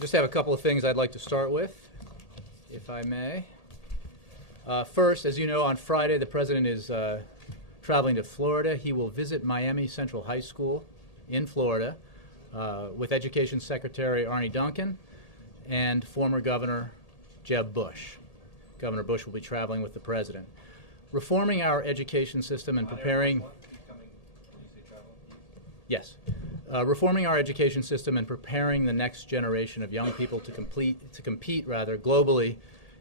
Just have a couple of things I'd like to start with, if I may. First, as you know, on Friday the President is traveling to Florida. He will visit Miami Central High School in Florida with Education Secretary Arne Duncan and former Governor Jeb Bush. Governor Bush will be traveling with the President. Reforming our education system and preparing... Yes. Reforming our education system and preparing the next generation of young people to compete globally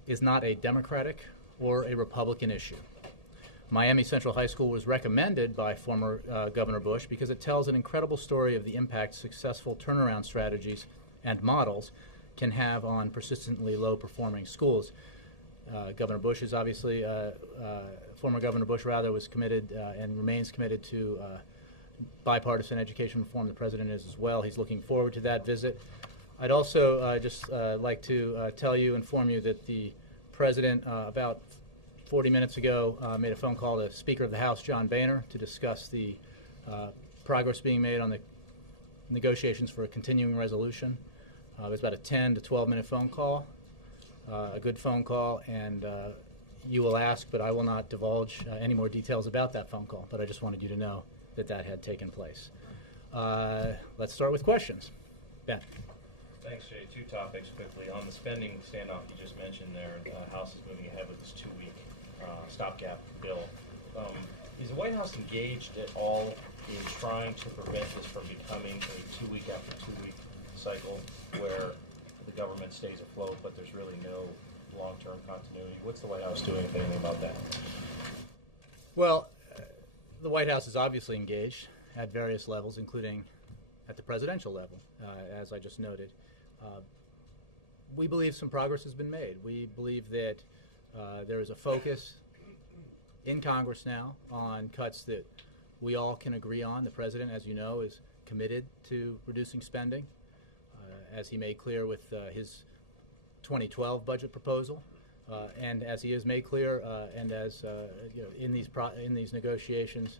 is not a Democratic or a Republican issue. Miami Central High School was recommended by former Governor Bush because it tells an incredible story of the impact successful turnaround strategies and models can have on persistently low-performing schools. Governor Bush is obviously, former Governor Bush rather, was committed and remains committed to bipartisan education reform. The President is as well. He's looking forward to that visit. I'd also just like to inform you that the President about 40 minutes ago made a phone call to Speaker of the House, John Boehner, to discuss the progress being made on the negotiations for a continuing resolution. It was about a 10 to 12 minute phone call, a good phone call, and you will ask, but I will not divulge any more details about that phone call, but I just wanted you to know that that had taken place. Let's start with questions. Ben. Thanks, Jay. Two topics quickly. On the spending standoff you just mentioned there, the House is moving ahead with this 2-week stopgap bill. Is the White House engaged at all in trying to prevent this from becoming a 2-week after 2-week cycle where the government stays afloat but there's really no long-term continuity? What's the White House doing, if anything, about that? Well, the White House is obviously engaged at various levels, including at the presidential level, as I just noted. We believe some progress has been made. We believe that there is a focus in Congress now on cuts that we all can agree on. The President, as you know, is committed to reducing spending, as he made clear with his 2012 budget proposal. And as he has made clear, and as in these negotiations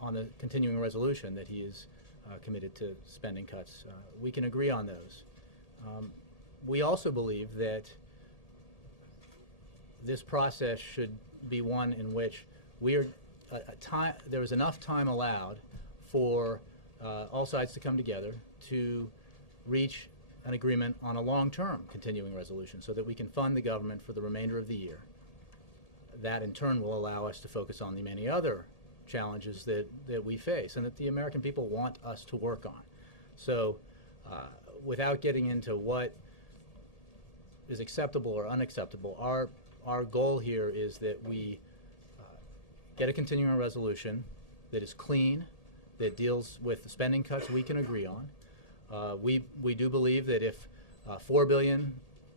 on the continuing resolution, that he is committed to spending cuts. We can agree on those. We also believe that this process should be one in which there is enough time allowed for all sides to come together to reach an agreement on a long-term continuing resolution so that we can fund the government for the remainder of the year. That in turn will allow us to focus on the many other challenges that we face and that the American people want us to work on. So without getting into what is acceptable or unacceptable, our goal here is that we get a continuing resolution that is clean, that deals with the spending cuts we can agree on. We do believe that if $4 billion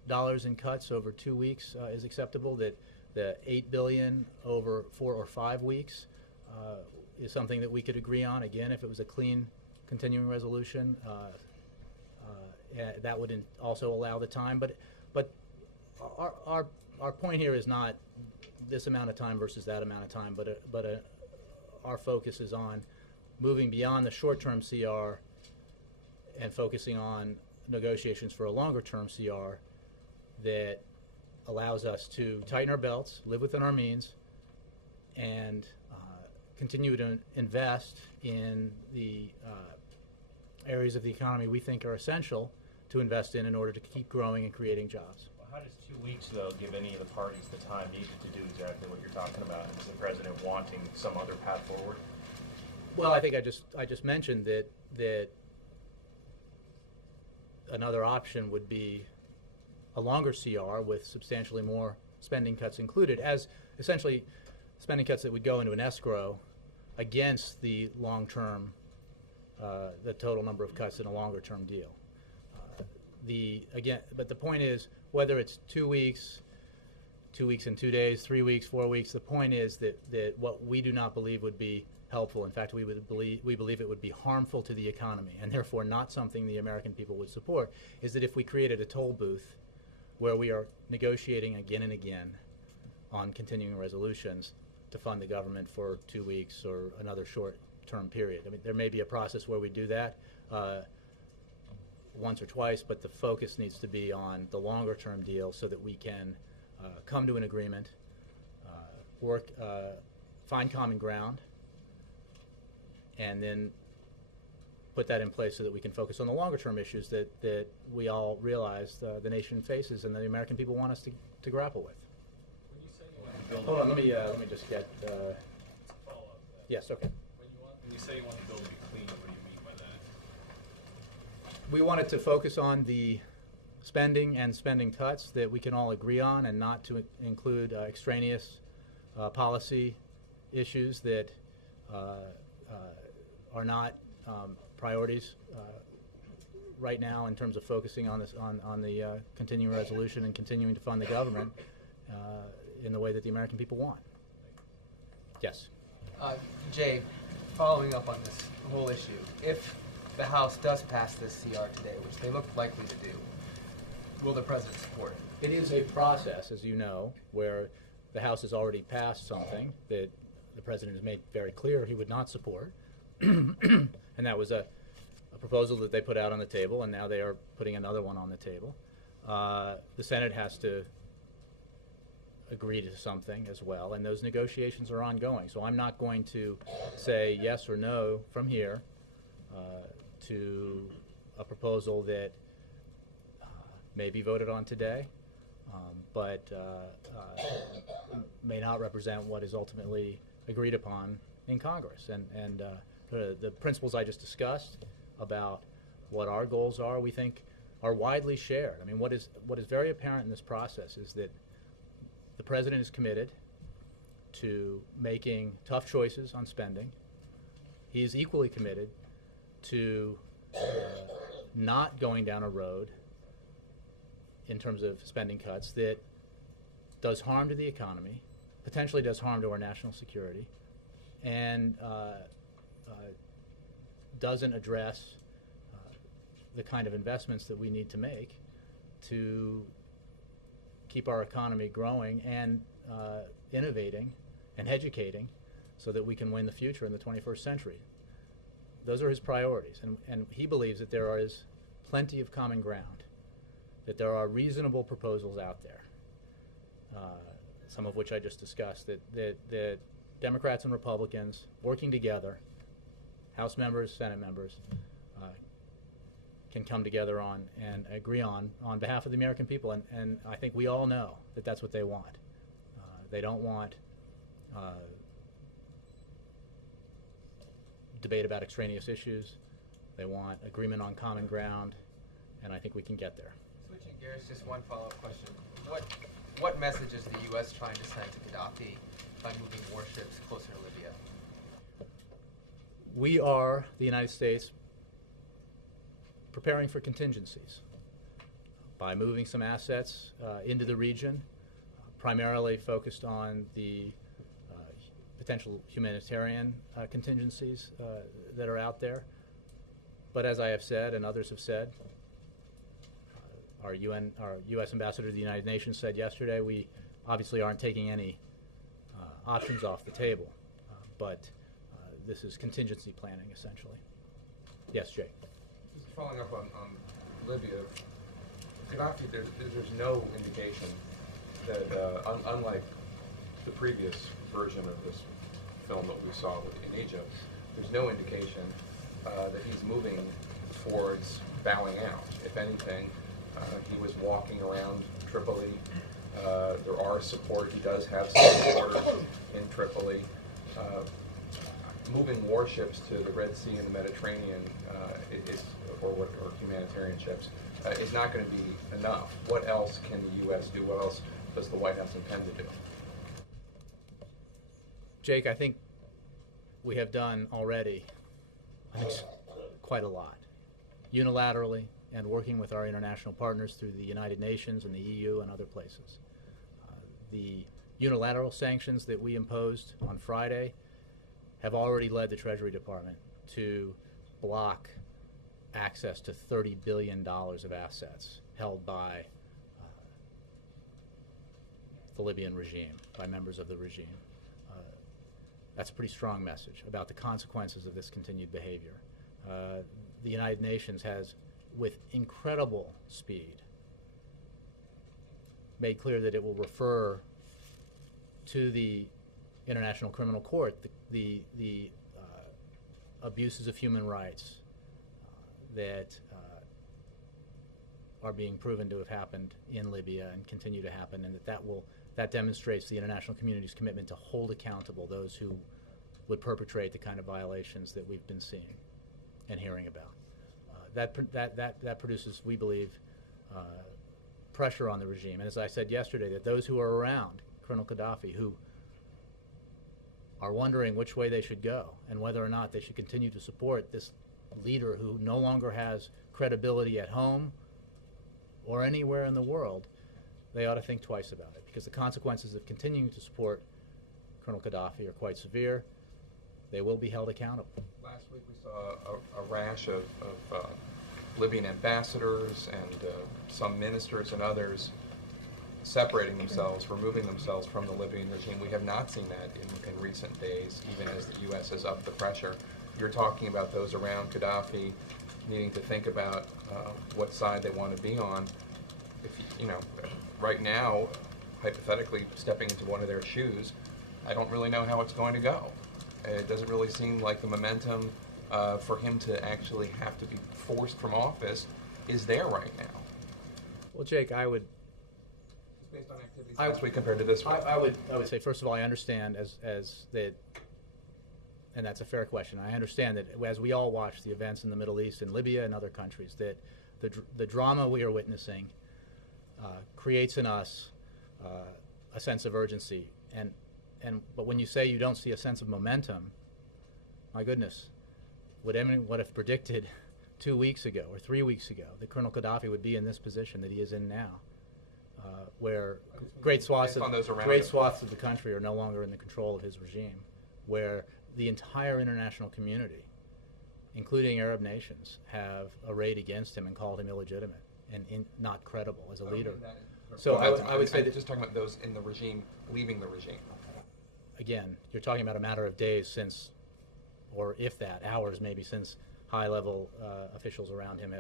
in cuts over 2 weeks is acceptable, that the $8 billion over 4 or 5 weeks is something that we could agree on. Again, if it was a clean continuing resolution, that would also allow the time. But our point here is not this amount of time versus that amount of time, but our focus is on moving beyond the short-term CR and focusing on negotiations for a longer-term CR that allows us to tighten our belts, live within our means, and continue to invest in the areas of the economy we think are essential to invest in order to keep growing and creating jobs. Well, how does 2 weeks, though, give any of the parties the time needed to do exactly what you're talking about? Is the President wanting some other path forward? Well, I think I just mentioned that another option would be a longer CR with substantially more spending cuts included, as essentially spending cuts that would go into an escrow against the long-term, the total number of cuts in a longer-term deal. But the point is, whether it's 2 weeks, 2 weeks and 2 days, 3 weeks, 4 weeks, the point is that what we do not believe would be helpful. In fact, we believe it would be harmful to the economy, and therefore not something the American people would support, is that if we created a toll booth where we are negotiating again and again on continuing resolutions to fund the government for 2 weeks or another short-term period. I mean, there may be a process where we do that. once or twice, but the focus needs to be on the longer-term deal so that we can come to an agreement, find common ground, and then put that in place so that we can focus on the longer-term issues that we all realize the nation faces and the American people want us to grapple with. When you say you want to build, Hold on, let me just get. follow up that. Yes, okay. When you say you want the bill to be clean, what do you mean by that? We wanted to focus on the spending and spending cuts that we can all agree on, and not to include extraneous policy issues that are not priorities right now in terms of focusing on this on the continuing resolution and continuing to fund the government in the way that the American people want. Yes. Jay, following up on this whole issue, if the House does pass this CR today, which they look likely to do, will the President support it? It is a process, as you know, where the House has already passed something that the President has made very clear he would not support, and that was a proposal that they put out on the table, and now they are putting another one on the table. The Senate has to agree to something as well, and those negotiations are ongoing. So I'm not going to say yes or no from here to a proposal that may be voted on today, but may not represent what is ultimately agreed upon in Congress. And the principles I just discussed about what our goals are, we think, are widely shared. I mean, what is very apparent in this process is that the President is committed to making tough choices on spending. He is equally committed to not going down a road in terms of spending cuts that does harm to the economy, potentially does harm to our national security, and doesn't address the kind of investments that we need to make to keep our economy growing and innovating and educating so that we can win the future in the 21st century. Those are his priorities, and he believes that there is plenty of common ground, that there are reasonable proposals out there, some of which I just discussed, that Democrats and Republicans working together, House members, Senate members, can come together on and agree on behalf of the American people, and I think we all know that that's what they want. They don't want debate about extraneous issues. They want agreement on common ground, and I think we can get there. Switching gears, just one follow-up question. What message is the U.S. trying to send to Gaddafi by moving warships closer to Libya? We are, the United States, preparing for contingencies by moving some assets into the region, primarily focused on the potential humanitarian contingencies that are out there. But as I have said and others have said, our U.S. ambassador to the United Nations said yesterday, we obviously aren't taking any options off the table, but this is contingency planning, essentially. Yes, Jay. Just following up on Libya, Gaddafi, there's no indication that, unlike the previous version of this film that we saw in Egypt, there's no indication that he's moving towards bowing out. If anything, he was walking around Tripoli. There are support. He does have some supporters in Tripoli. Moving warships to the Red Sea and the Mediterranean or humanitarian ships is not going to be enough. What else can the U.S. do? What else does the White House intend to do? Jake, I think we have done already quite a lot, unilaterally and working with our international partners through the United Nations and the EU and other places. The unilateral sanctions that we imposed on Friday have already led the Treasury Department to block access to $30 billion of assets held by the Libyan regime, by members of the regime. That's a pretty strong message about the consequences of this continued behavior. The United Nations has with incredible speed, made clear that it will refer to the International Criminal Court the abuses of human rights that are being proven to have happened in Libya and continue to happen, and that demonstrates the international community's commitment to hold accountable those who would perpetrate the kind of violations that we've been seeing and hearing about. That produces, we believe, pressure on the regime. And as I said yesterday, that those who are around Colonel Gaddafi, who are wondering which way they should go and whether or not they should continue to support this leader who no longer has credibility at home or anywhere in the world, they ought to think twice about it, because the consequences of continuing to support Colonel Gaddafi are quite severe. They will be held accountable. Last week we saw a rash of Libyan ambassadors and some ministers and others separating themselves, removing themselves from the Libyan regime. We have not seen that in recent days, even as the U.S. has upped the pressure. You're talking about those around Gaddafi needing to think about what side they want to be on. If you know, right now, hypothetically, stepping into one of their shoes, I don't really know how it's going to go. It doesn't really seem like the momentum for him to actually have to be forced from office is there right now. Well, Jake, I would Based on activities last week compared to this week. I would say, first of all, I understand as that, and that's a fair question. I understand that as we all watch the events in the Middle East and Libya and other countries, that the drama we are witnessing creates in us a sense of urgency. But when you say you don't see a sense of momentum, my goodness, would anyone would have predicted 2 weeks ago or 3 weeks ago that Colonel Gaddafi would be in this position that he is in now, where great swaths of the country are no longer in the control of his regime, where the entire international community, including Arab nations, have arrayed against him and called him illegitimate and not credible as a leader. So I would say that, just talking about those in the regime leaving the regime. Again, you're talking about a matter of days since, or if that, hours maybe, since high-level officials around him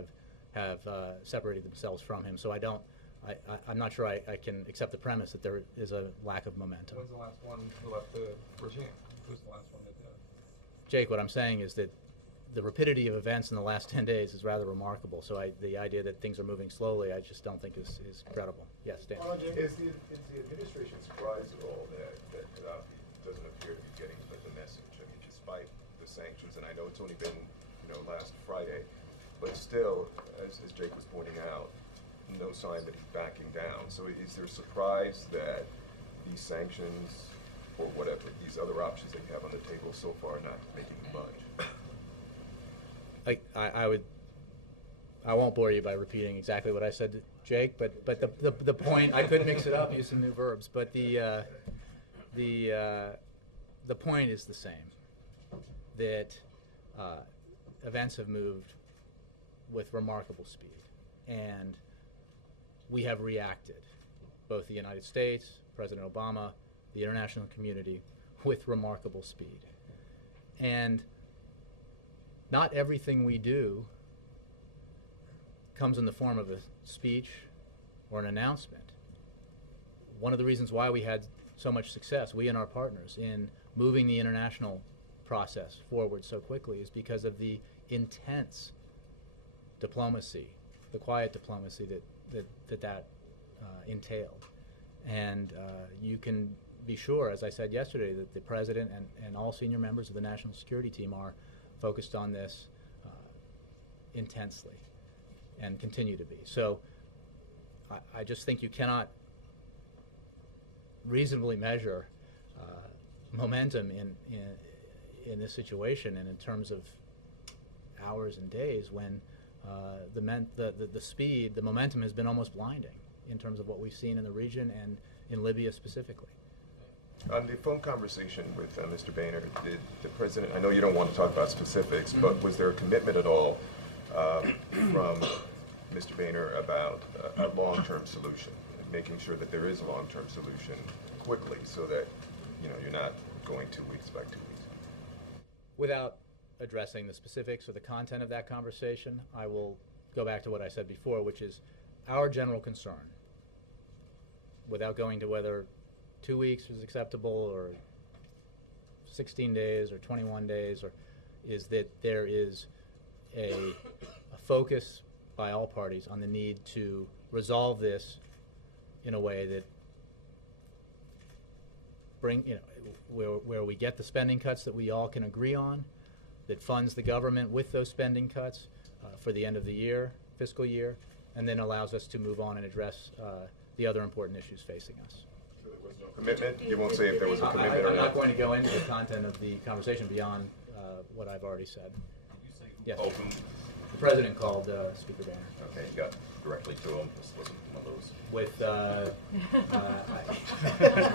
have separated themselves from him. So I'm not sure I can accept the premise that there is a lack of momentum. When's the last one who left the regime? Who's the last one that did? Jake, what I'm saying is that the rapidity of events in the last 10 days is rather remarkable. So the idea that things are moving slowly, I just don't think is credible. Yes, Dan. Is the administration surprised at all that Gaddafi doesn't appear to be getting the message? I mean, despite the sanctions, and I know it's only been last Friday, but still, as Jake was pointing out, no sign that he's backing down. So is there surprise that these sanctions or whatever, these other options that you have on the table so far are not making him budge? I won't bore you by repeating exactly what I said to Jake, but the point, I could mix it up, use some new verbs, but the point is the same, that events have moved with remarkable speed, and we have reacted, both the United States, President Obama, the international community, with remarkable speed. And not everything we do comes in the form of a speech or an announcement. One of the reasons why we had so much success, we and our partners, in moving the international process forward so quickly is because of the intense diplomacy, the quiet diplomacy that entailed. And you can be sure, as I said yesterday, that the President and all senior members of the National Security Team are focused on this intensely and continue to be. So I just think you cannot reasonably measure momentum in this situation and in terms of hours and days when the speed, the momentum has been almost blinding in terms of what we've seen in the region and in Libya specifically. On the phone conversation with Mr. Boehner, did the President, I know you don't want to talk about specifics, but was there a commitment at all from Mr. Boehner about a long-term solution, making sure that there is a long-term solution quickly so that you're not going 2 weeks by 2 weeks? Without addressing the specifics or the content of that conversation, I will go back to what I said before, which is our general concern, without going to whether 2 weeks is acceptable or 16 days or 21 days, is that there is a focus by all parties on the need to resolve this in a way that where we get the spending cuts that we all can agree on, that funds the government with those spending cuts for the end of the year, fiscal year, and then allows us to move on and address the other important issues facing us. So there was no commitment? You won't say if there was a commitment or I'm not? not going to go into the content of the conversation beyond what I've already said. Did you say who Yes. Open. The president called Speaker Boehner. Okay, you got directly to him. This wasn't one of those. With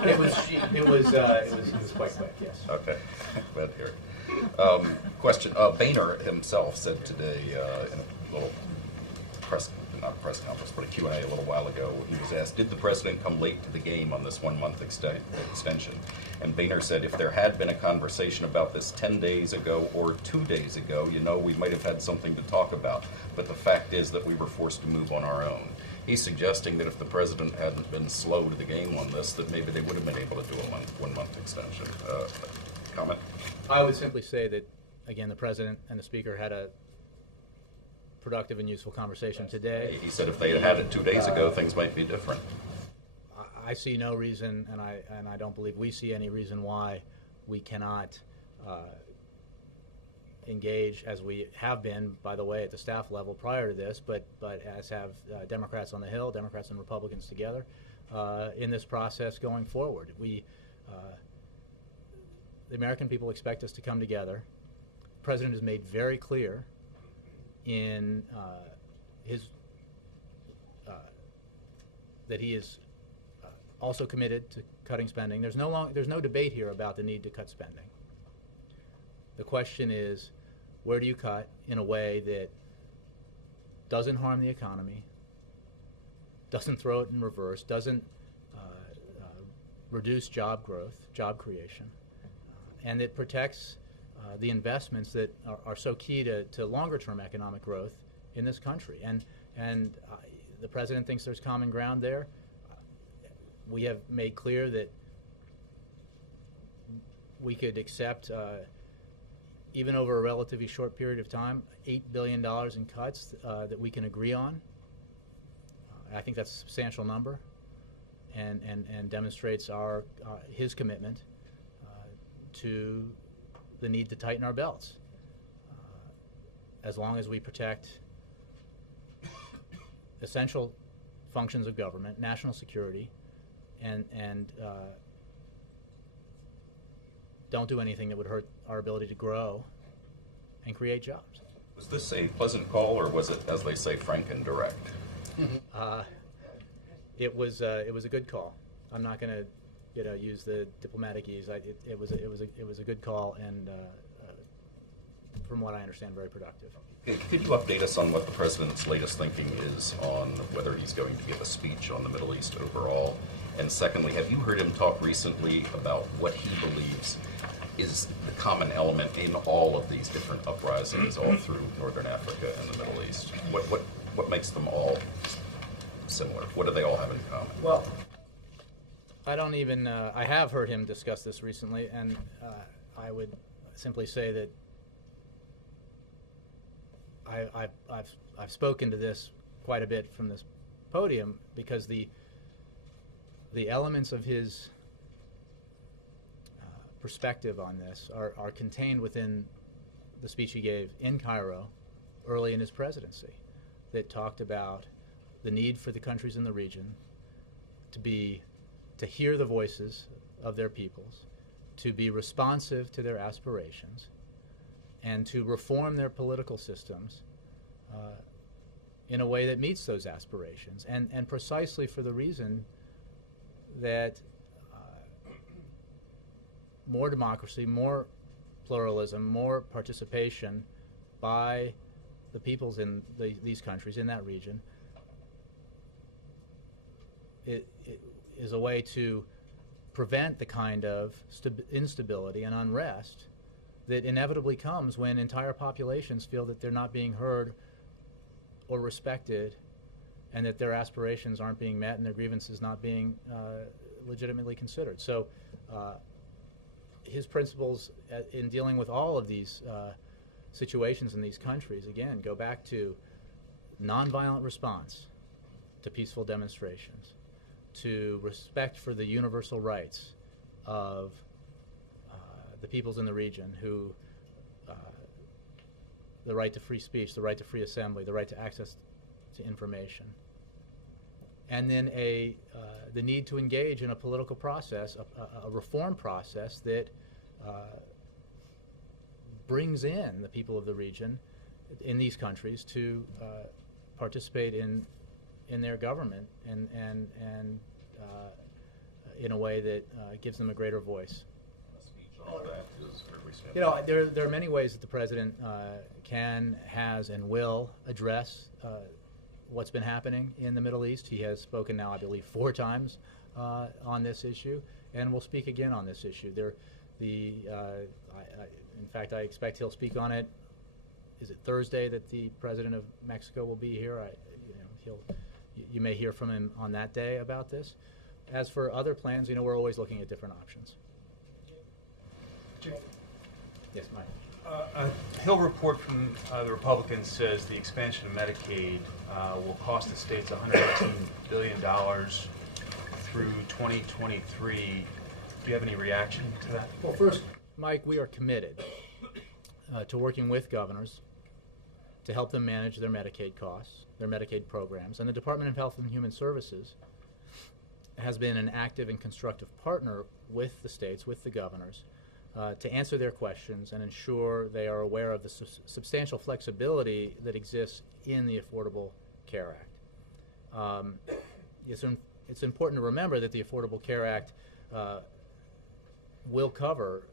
it was quite quick. Yes. Okay, glad to hear it. Question, Boehner himself said today in a little not press conference, but a Q&A a little while ago, he was asked, did the president come late to the game on this 1 month extension? And Boehner said, if there had been a conversation about this 10 days ago or 2 days ago, we might have had something to talk about. But the fact is that we were forced to move on our own. He's suggesting that if the president hadn't been slow to the game on this, that maybe they would have been able to do a 1 month extension. Comment? I would simply say that, again, the president and the speaker had a productive and useful conversation today. He said if they had had it 2 days ago, things might be different. I see no reason, and I don't believe we see any reason why we cannot engage, as we have been, by the way, at the staff level prior to this, but as have Democrats on the Hill, Democrats and Republicans together, in this process going forward. The American people expect us to come together. The president has made very clear in his that he is also committed to cutting spending. There's no debate here about the need to cut spending. The question is, where do you cut in a way that doesn't harm the economy, doesn't throw it in reverse, doesn't reduce job growth, job creation, and that protects the investments that are so key to longer-term economic growth in this country. And the president thinks there's common ground there. We have made clear that we could accept, even over a relatively short period of time, $8 billion in cuts that we can agree on. I think that's a substantial number, and demonstrates his commitment to the need to tighten our belts, as long as we protect essential functions of government, national security, and don't do anything that would hurt our ability to grow and create jobs. Was this a pleasant call, or was it, as they say, frank and direct? It was a good call. I'm not going to use the diplomatic ease. It was a good call, and from what I understand, very productive. Could you update us on what the president's latest thinking is on whether he's going to give a speech on the Middle East overall? And secondly, have you heard him talk recently about what he believes is the common element in all of these different uprisings all through Northern Africa and the Middle East? What makes them all similar? What do they all have in common? Well, I don't even. I have heard him discuss this recently, and I would simply say that I've spoken to this quite a bit from this podium, because the elements of his perspective on this are contained within the speech he gave in Cairo early in his presidency, that talked about the need for the countries in the region to hear the voices of their peoples, to be responsive to their aspirations, and to reform their political systems in a way that meets those aspirations, and precisely for the reason that more democracy, more pluralism, more participation by the peoples in these countries, in that region, it is a way to prevent the kind of instability and unrest that inevitably comes when entire populations feel that they're not being heard or respected, and that their aspirations aren't being met and their grievances not being legitimately considered. So his principles in dealing with all of these situations in these countries, again, go back to nonviolent response to peaceful demonstrations, to respect for the universal rights of the peoples in the region, who the right to free speech, the right to free assembly, the right to access to information, and then the need to engage in a political process, a reform process that brings in the people of the region in these countries to participate in their government and in a way that gives them a greater voice. All that is where we stand. You know, there are many ways that the president can, has, and will address what's been happening in the Middle East. He has spoken now, I believe, 4 times on this issue, and will speak again on this issue. In fact, I expect he'll speak on it. Is it Thursday that the president of Mexico will be here? You may hear from him on that day about this. As for other plans, you know, we're always looking at different options. Yes, Mike. A Hill report from the Republicans says the expansion of Medicaid will cost the states $118 billion through 2023. Do you have any reaction to that? Well, first, Mike, we are committed to working with governors to help them manage their Medicaid costs, their Medicaid programs. And the Department of Health and Human Services has been an active and constructive partner with the states, with the governors, to answer their questions and ensure they are aware of the substantial flexibility that exists in the Affordable Care Act. It's important to remember that the Affordable Care Act will cover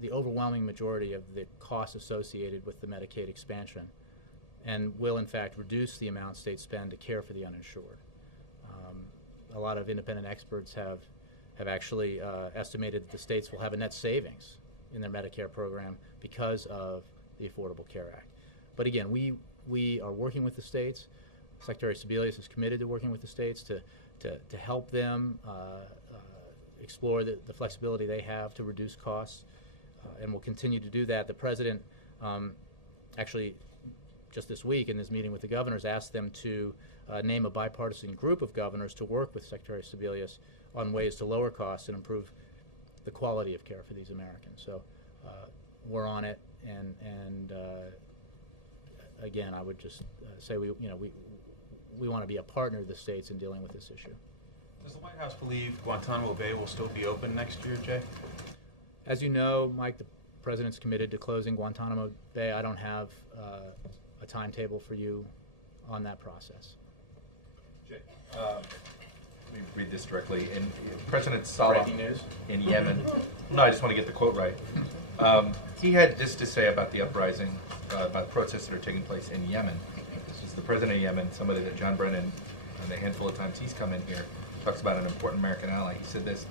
the overwhelming majority of the costs associated with the Medicaid expansion, and will in fact reduce the amount states spend to care for the uninsured. A lot of independent experts have actually estimated that the states will have a net savings in their Medicare program because of the Affordable Care Act. But again, we are working with the states. Secretary Sebelius is committed to working with the states to help them explore the flexibility they have to reduce costs, and will continue to do that. The president actually just this week in this meeting with the governors asked them to name a bipartisan group of governors to work with Secretary Sebelius on ways to lower costs and improve the quality of care for these Americans. So we're on it, and again, I would just say we want to be a partner of the states in dealing with this issue. Does the White House believe Guantanamo Bay will still be open next year, Jay? As you know, Mike, the president's committed to closing Guantanamo Bay. I don't have a timetable for you on that process. Jay, let me read this directly. In President Saleh in Yemen, no, I just want to get the quote right. He had this to say about the uprising, about protests that are taking place in Yemen. This is the president of Yemen, somebody that John Brennan, and a handful of times he's come in here, talks about an important American ally. He said this: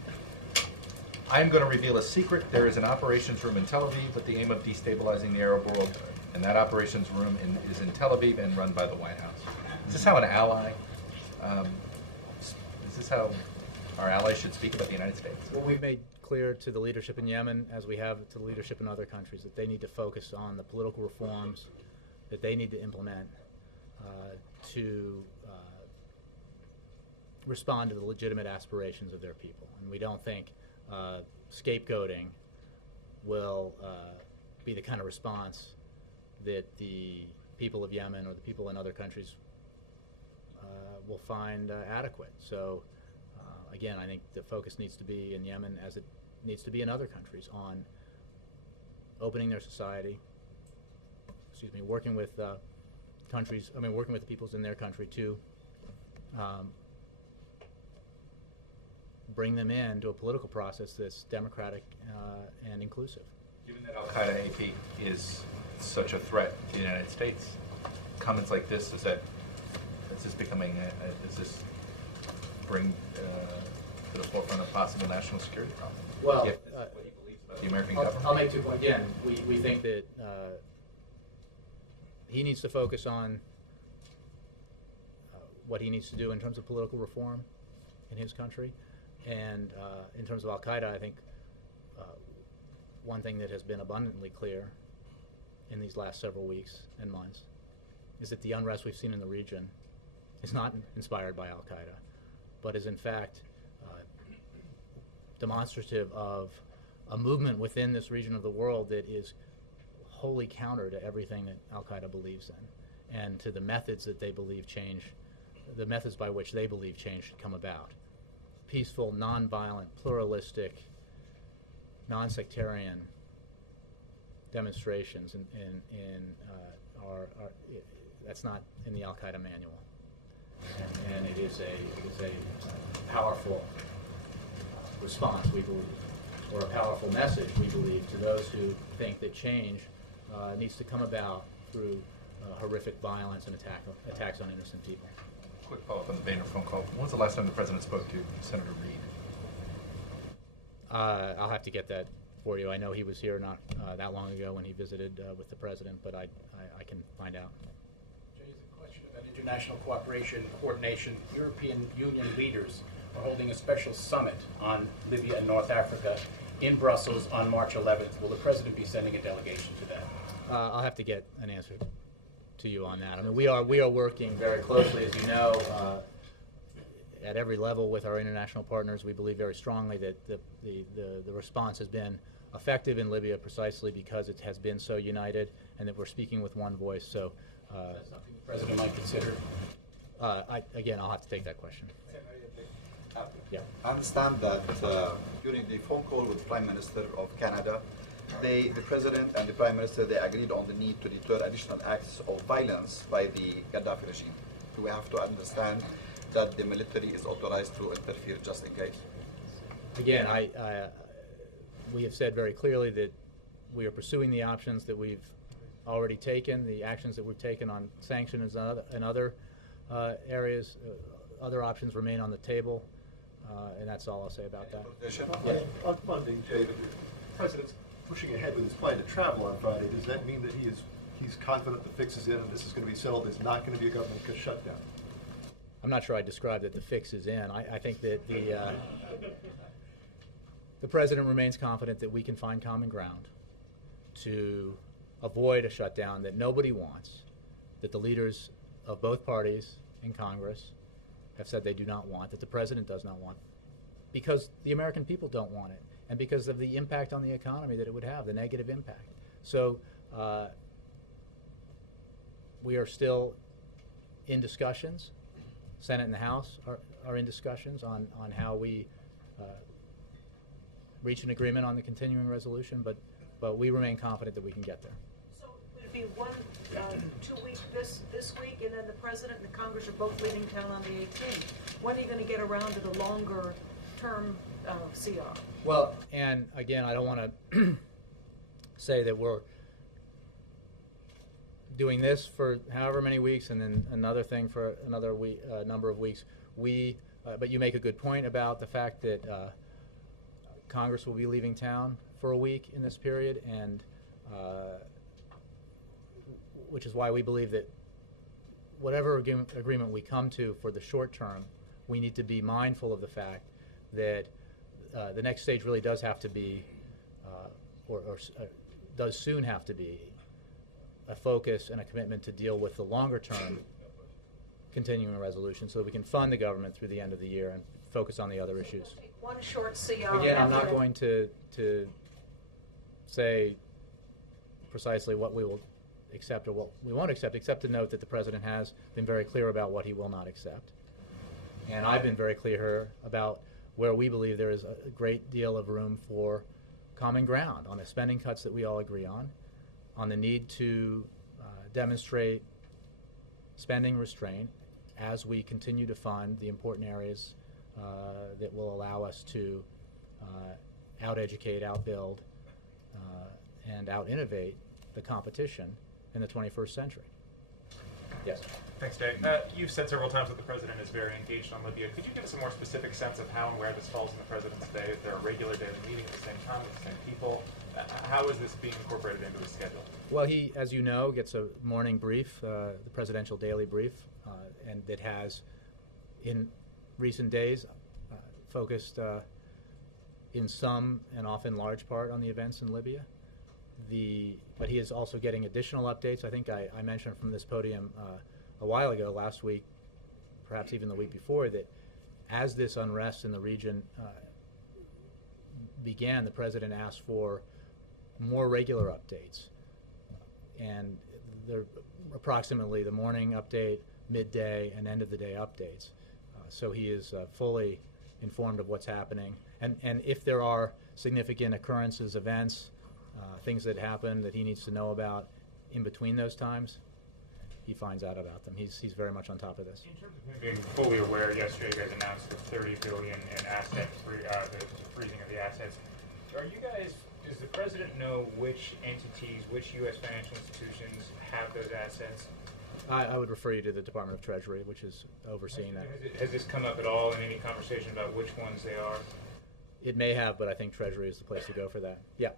I am going to reveal a secret. There is an operations room in Tel Aviv with the aim of destabilizing the Arab world, and that operations room is in Tel Aviv and run by the White House. Is this how an ally, is this how our allies should speak about the United States? Well, we've made clear to the leadership in Yemen, as we have to the leadership in other countries, that they need to focus on the political reforms that they need to implement to respond to the legitimate aspirations of their people. And we don't think scapegoating will be the kind of response that the people of Yemen or the people in other countries will find adequate. So again, I think the focus needs to be in Yemen, as it needs to be in other countries, on opening their society, working with working with the peoples in their country to bring them into a political process that's democratic and inclusive. Given that Al-Qaeda AP is such a threat to the United States, comments like this, is this bring to the forefront of possible national security problems? Well, what he believes about the American government? I'll make 2 points. Again, we think that he needs to focus on what he needs to do in terms of political reform in his country. And in terms of al-Qaeda, I think one thing that has been abundantly clear in these last several weeks and months is that the unrest we've seen in the region is not inspired by al-Qaeda, but is in fact demonstrative of a movement within this region of the world that is wholly counter to everything that al-Qaeda believes in, and to the methods that they believe change, the methods by which they believe change should come about. Peaceful, nonviolent, pluralistic, non-sectarian demonstrations that's not in the al-Qaeda manual, and it is a powerful response, we believe, or a powerful message, we believe, to those who think that change needs to come about through horrific violence and attacks on innocent people. Quick follow-up on the Boehner phone call. When was the last time the president spoke to Senator Reid? I'll have to get that for you. I know he was here not that long ago when he visited with the president, but I can find out. Jay, is a question about international cooperation and coordination. European Union leaders are holding a special summit on Libya and North Africa in Brussels on March 11th. Will the president be sending a delegation to that? I'll have to get an answer to you on that. I mean, we are working very closely, as you know, at every level with our international partners. We believe very strongly that the response has been effective in Libya precisely because it has been so united, and that we're speaking with one voice. So, is that something the president might consider? Again, I'll have to take that question. Yeah. I understand that during the phone call with Prime Minister of Canada, the President and the Prime Minister, they agreed on the need to deter additional acts of violence by the Gaddafi regime. Do we have to understand that the military is authorized to interfere just in case? Again, we have said very clearly that we are pursuing the options that we've already taken, the actions that we've taken on sanctions and other areas. Other options remain on the table, and that's all I'll say about that. Yeah. On funding, Jay, the president's pushing ahead with his plan to travel on Friday. Does that mean that he's confident the fix is in and this is going to be settled? There's not going to be a government shutdown? I'm not sure I described that the fix is in. I think that the president remains confident that we can find common ground to avoid a shutdown that nobody wants, that the leaders of both parties in Congress have said they do not want, that the president does not want, because the American people don't want it, and because of the impact on the economy that it would have, the negative impact. So we are still in discussions. Senate and the House are in discussions on how we reach an agreement on the continuing resolution, but we remain confident that we can get there. So would it be 2 weeks this week, and then the president and the Congress are both leaving town on the 18th? When are you going to get around to the longer term CR? Well, and again, I don't want to say that we're doing this for however many weeks and then another thing for another week, number of weeks. But you make a good point about the fact that Congress will be leaving town for a week in this period, and which is why we believe that whatever agreement we come to for the short term, we need to be mindful of the fact that the next stage really does have to be, does soon have to be, a focus and a commitment to deal with the longer term continuing resolution so that we can fund the government through the end of the year and focus on the other issues. One short CR. Again, I'm not going to say precisely what we will accept or what we won't accept, except to note that the president has been very clear about what he will not accept. And I've been very clear about where we believe there is a great deal of room for common ground on the spending cuts that we all agree on the need to demonstrate spending restraint as we continue to fund the important areas that will allow us to out-educate, out-build, and out-innovate the competition in the 21st century. Yes? Thanks, Jay. You've said several times that the president is very engaged on Libya. Could you give us a more specific sense of how and where this falls in the president's day? Is there a regular daily meeting at the same time with the same people? How is this being incorporated into his schedule? Well, he, as you know, gets a morning brief, the presidential daily brief, and that has in recent days, focused in some and often large part on the events in Libya. But he is also getting additional updates. I think I mentioned from this podium a while ago, last week, perhaps even the week before, that as this unrest in the region began, the president asked for more regular updates. And they're approximately the morning update, midday, and end of the day updates. So he is fully informed of what's happening. And if there are significant occurrences, events, things that happen that he needs to know about in between those times, he finds out about them. He's very much on top of this. In terms of him being fully aware, yesterday you guys announced the $30 billion in asset the freezing of the assets. Does the president know which entities, which U.S. financial institutions have those assets? I would refer you to the Department of Treasury, which is overseeing that. Has this come up at all in any conversation about which ones they are? It may have, but I think Treasury is the place to go for that. Yeah.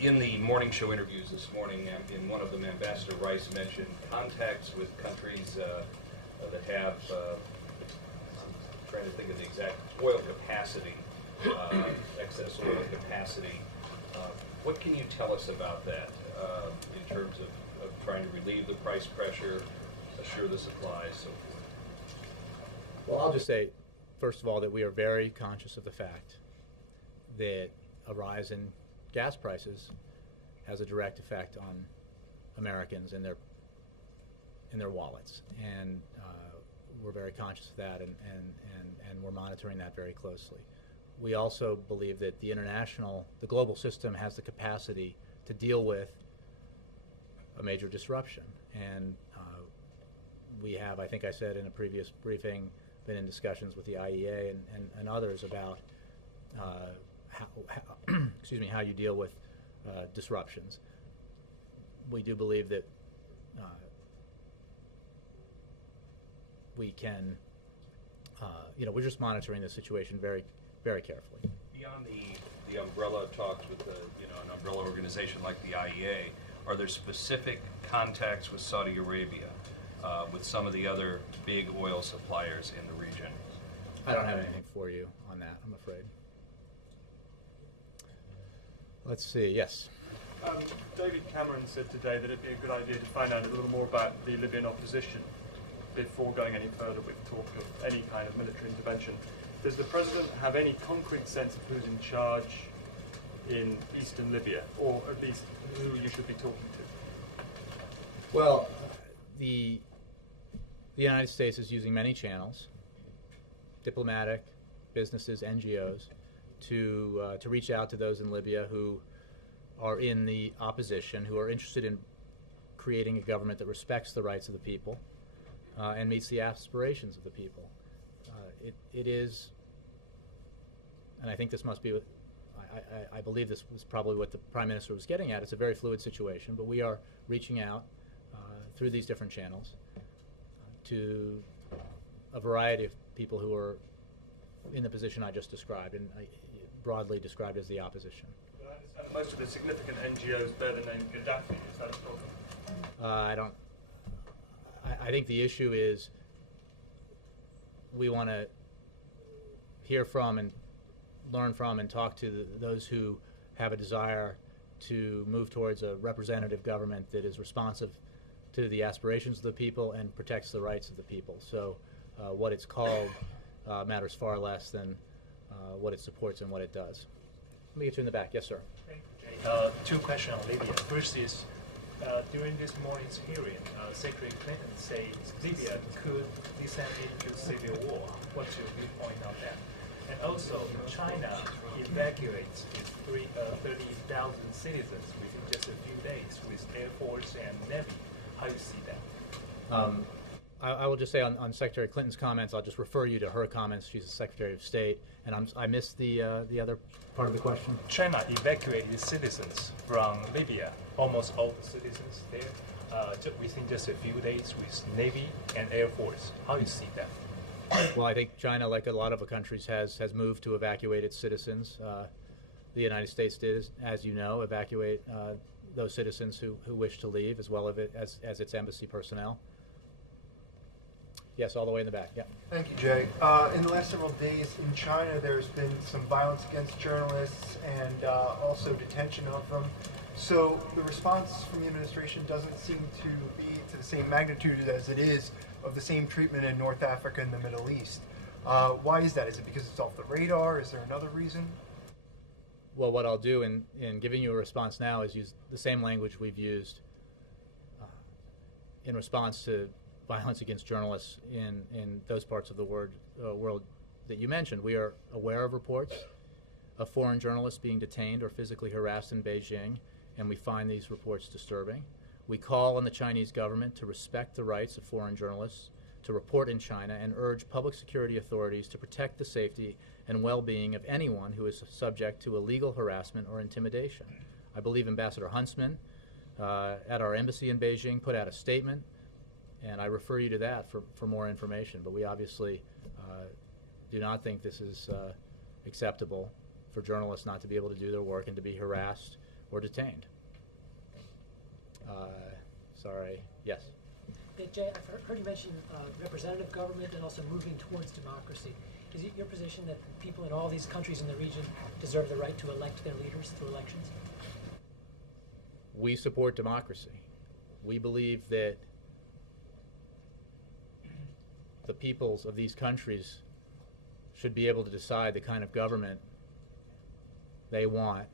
In the morning show interviews this morning, in one of them, Ambassador Rice mentioned contacts with countries that have, I'm trying to think of the exact, oil capacity, excess oil capacity. What can you tell us about that in terms of trying to relieve the price pressure, assure the supplies, so forth? Well, I'll just say, first of all, that we are very conscious of the fact that a rise in gas prices has a direct effect on Americans and their wallets, and we're very conscious of that, and we're monitoring that very closely. We also believe that the global system has the capacity to deal with a major disruption, and we have, I think I said in a previous briefing, been in discussions with the IEA and others about how you deal with disruptions. We do believe that we can, we're just monitoring the situation very, very carefully. Beyond the umbrella talks with an umbrella organization like the IEA, are there specific contacts with Saudi Arabia, with some of the other big oil suppliers in the region? I don't have anything for you on that, I'm afraid. Let's see, yes. David Cameron said today that it'd be a good idea to find out a little more about the Libyan opposition before going any further with talk of any kind of military intervention. Does the president have any concrete sense of who's in charge in eastern Libya, or at least who you should be talking to? Well, the United States is using many channels, diplomatic, businesses, NGOs, to reach out to those in Libya who are in the opposition, who are interested in creating a government that respects the rights of the people and meets the aspirations of the people. It is, and I think this must be, I believe this was probably what the Prime Minister was getting at. It's a very fluid situation, but we are reaching out through these different channels to a variety of people who are in the position I just described, and broadly described as the opposition. But I understand that most of the significant NGOs bear the name Gaddafi. Is that a problem? I think the issue is we want to hear from and learn from and talk to those who have a desire to move towards a representative government that is responsive to the aspirations of the people and protects the rights of the people. So what it's called matters far less than what it supports and what it does. Let me get you in the back. Yes, sir. Two questions on Libya. First is, during this morning's hearing, Secretary Clinton said Libya could descend into civil war. What's your viewpoint on that? And also, China evacuates its 30,000 citizens within just a few days with Air Force and Navy. How do you see that? I will just say on Secretary Clinton's comments, I'll just refer you to her comments. She's the Secretary of State. And I missed the other part of the question. China evacuated citizens from Libya, almost all the citizens there, within just a few days with Navy and Air Force. How do you see that? Well, I think China, like a lot of countries, has moved to evacuate its citizens. The United States did, as you know, evacuate those citizens who wish to leave, as well as its embassy personnel. Yes, all the way in the back, yeah. Thank you, Jay. In the last several days in China, there's been some violence against journalists and also detention of them. So the response from the administration doesn't seem to be to the same magnitude as it is of the same treatment in North Africa and the Middle East. Why is that? Is it because it's off the radar? Is there another reason? Well, what I'll do in giving you a response now is use the same language we've used in response to violence against journalists in those parts of the world that you mentioned. We are aware of reports of foreign journalists being detained or physically harassed in Beijing, and we find these reports disturbing. We call on the Chinese government to respect the rights of foreign journalists to report in China and urge public security authorities to protect the safety and well-being of anyone who is subject to illegal harassment or intimidation. I believe Ambassador Huntsman at our embassy in Beijing put out a statement, and I refer you to that for more information. But we obviously do not think this is acceptable for journalists not to be able to do their work and to be harassed or detained. Sorry, yes? Jay, I've heard you mention representative government and also moving towards democracy. Is it your position that people in all these countries in the region deserve the right to elect their leaders through elections? We support democracy. We believe that the peoples of these countries should be able to decide the kind of government they want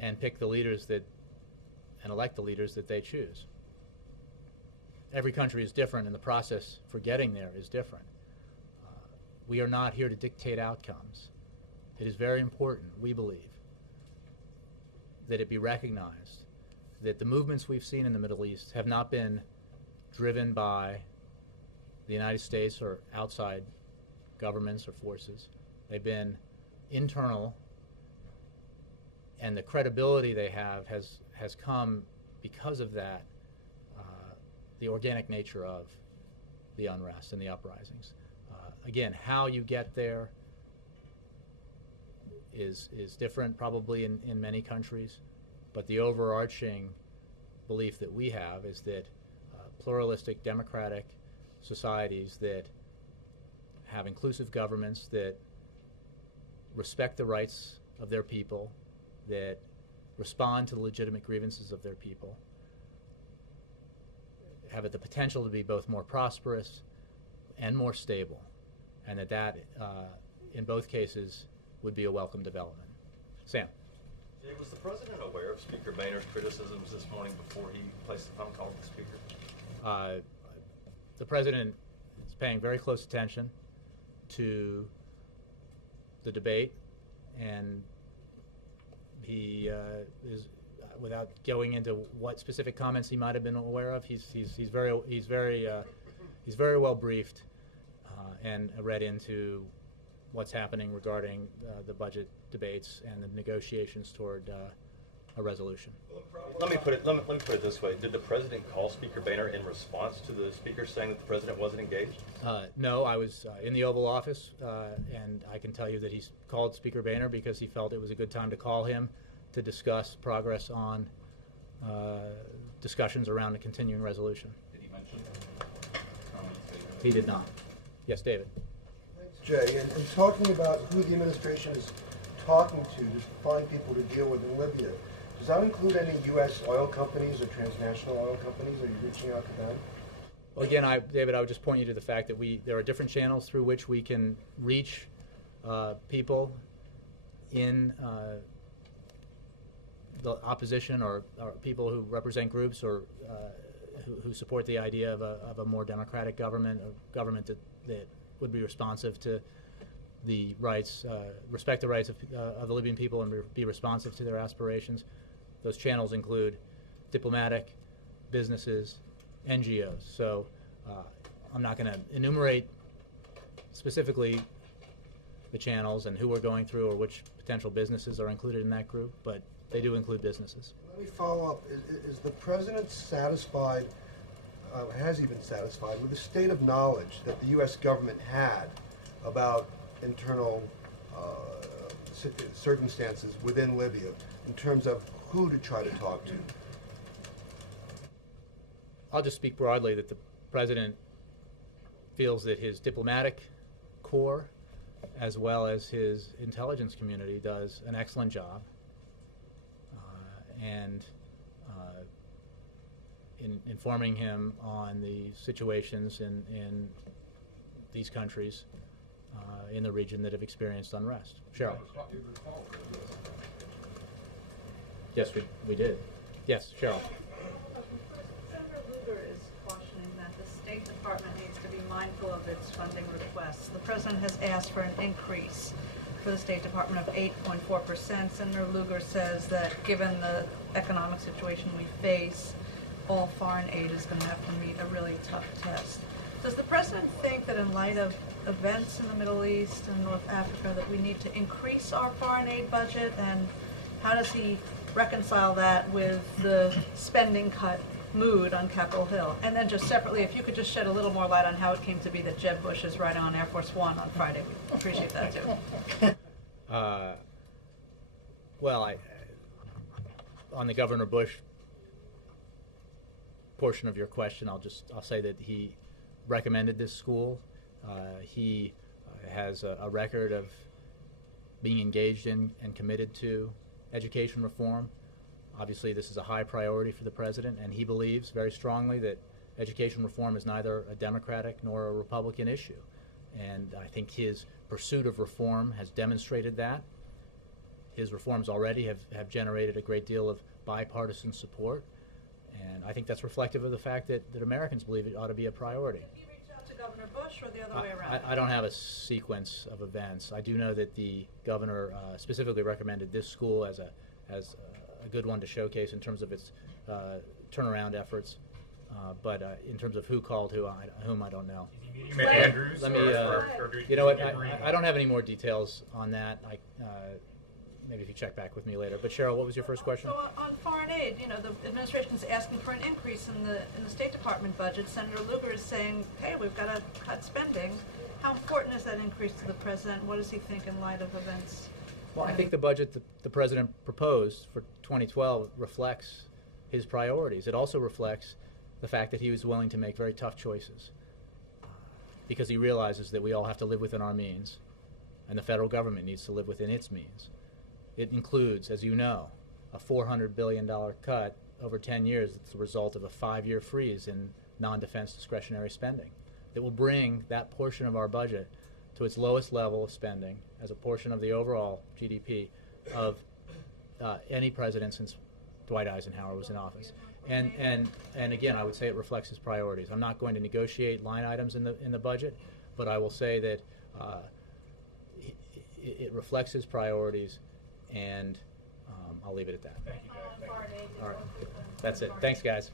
and pick the leaders and elect the leaders that they choose. Every country is different, and the process for getting there is different. We are not here to dictate outcomes. It is very important, we believe, that it be recognized that the movements we've seen in the Middle East have not been driven by the United States or outside governments or forces. They've been internal, and the credibility they have has come because of that, the organic nature of the unrest and the uprisings. Again, how you get there is different probably in many countries, but the overarching belief that we have is that pluralistic, democratic societies that have inclusive governments that respect the rights of their people, that respond to the legitimate grievances of their people, have the potential to be both more prosperous and more stable, and that in both cases would be a welcome development. Sam. Jay, was the president aware of Speaker Boehner's criticisms this morning before he placed the phone call with the speaker? The president is paying very close attention to the debate, and he is, without going into what specific comments he might have been aware of, he's very well briefed and read into what's happening regarding the budget debates and the negotiations toward a resolution. Let me put it this way: did the president call Speaker Boehner in response to the speaker saying that the president wasn't engaged? No, I was in the Oval Office, and I can tell you that he's called Speaker Boehner because he felt it was a good time to call him to discuss progress on discussions around a continuing resolution. Did he mention He did not. Yes, David. Thanks, Jay. And talking about who the administration is talking to find people to deal with in Libya, does that include any U.S. oil companies or transnational oil companies? Are you reaching out to them? Well, again, David, I would just point you to the fact that there are different channels through which we can reach people in the opposition or people who represent groups or who support the idea of a more democratic government, a government that would be responsive to the rights, respect the rights of the Libyan people and be responsive to their aspirations. Those channels include diplomatic, businesses, NGOs. So I'm not going to enumerate specifically the channels and who we're going through or which potential businesses are included in that group, but they do include businesses. Let me follow up. Is the president satisfied, has he been satisfied with the state of knowledge that the U.S. government had about internal circumstances within Libya in terms of who to try to talk to? I'll just speak broadly that the president feels that his diplomatic corps, as well as his intelligence community, does an excellent job. And in informing him on the situations in these countries in the region that have experienced unrest. Cheryl. Yes, we did. Yes, Cheryl. Senator Lugar is cautioning that the State Department needs to be mindful of its funding requests. The President has asked for an increase for the State Department of 8.4%. Senator Lugar says that given the economic situation we face, all foreign aid is going to have to meet a really tough test. Does the President think that in light of events in the Middle East and North Africa that we need to increase our foreign aid budget, and how does he reconcile that with the spending cut mood on Capitol Hill? And then just separately, if you could just shed a little more light on how it came to be that Jeb Bush is riding on Air Force One on Friday. We appreciate that too. Well, on the Governor Bush portion of your question, I'll say that he recommended this school. He has a record of being engaged in and committed to education reform. Obviously, this is a high priority for the President, and he believes very strongly that education reform is neither a Democratic nor a Republican issue. And I think his pursuit of reform has demonstrated that. His reforms already have generated a great deal of bipartisan support, and I think that's reflective of the fact that Americans believe it ought to be a priority. Did he reach out to Governor Bush or the other way around? I don't have a sequence of events. I do know that the governor specifically recommended this school as a good one to showcase in terms of its turnaround efforts. But in terms of who called whom, I don't know. You meant Andrews? Let me. You know what? I don't have any more details on that. Maybe if you check back with me later. But Cheryl, what was your first question? So on foreign aid, you know, the administration is asking for an increase in the State Department budget. Senator Lugar is saying, hey, we've got to cut spending. How important is that increase to the President? What does he think in light of events? Well, I think the budget that the President proposed for 2012 reflects his priorities. It also reflects the fact that he was willing to make very tough choices because he realizes that we all have to live within our means, and the federal government needs to live within its means. It includes, as you know, a $400 billion cut over 10 years that's the result of a 5-year freeze in non-defense discretionary spending that will bring that portion of our budget to its lowest level of spending as a portion of the overall GDP of any president since Dwight Eisenhower was in office. And again, I would say it reflects his priorities. I'm not going to negotiate line items in the budget, but I will say that it reflects his priorities, and I'll leave it at that. Thank you, Jay. All right. That's it. Thanks, guys.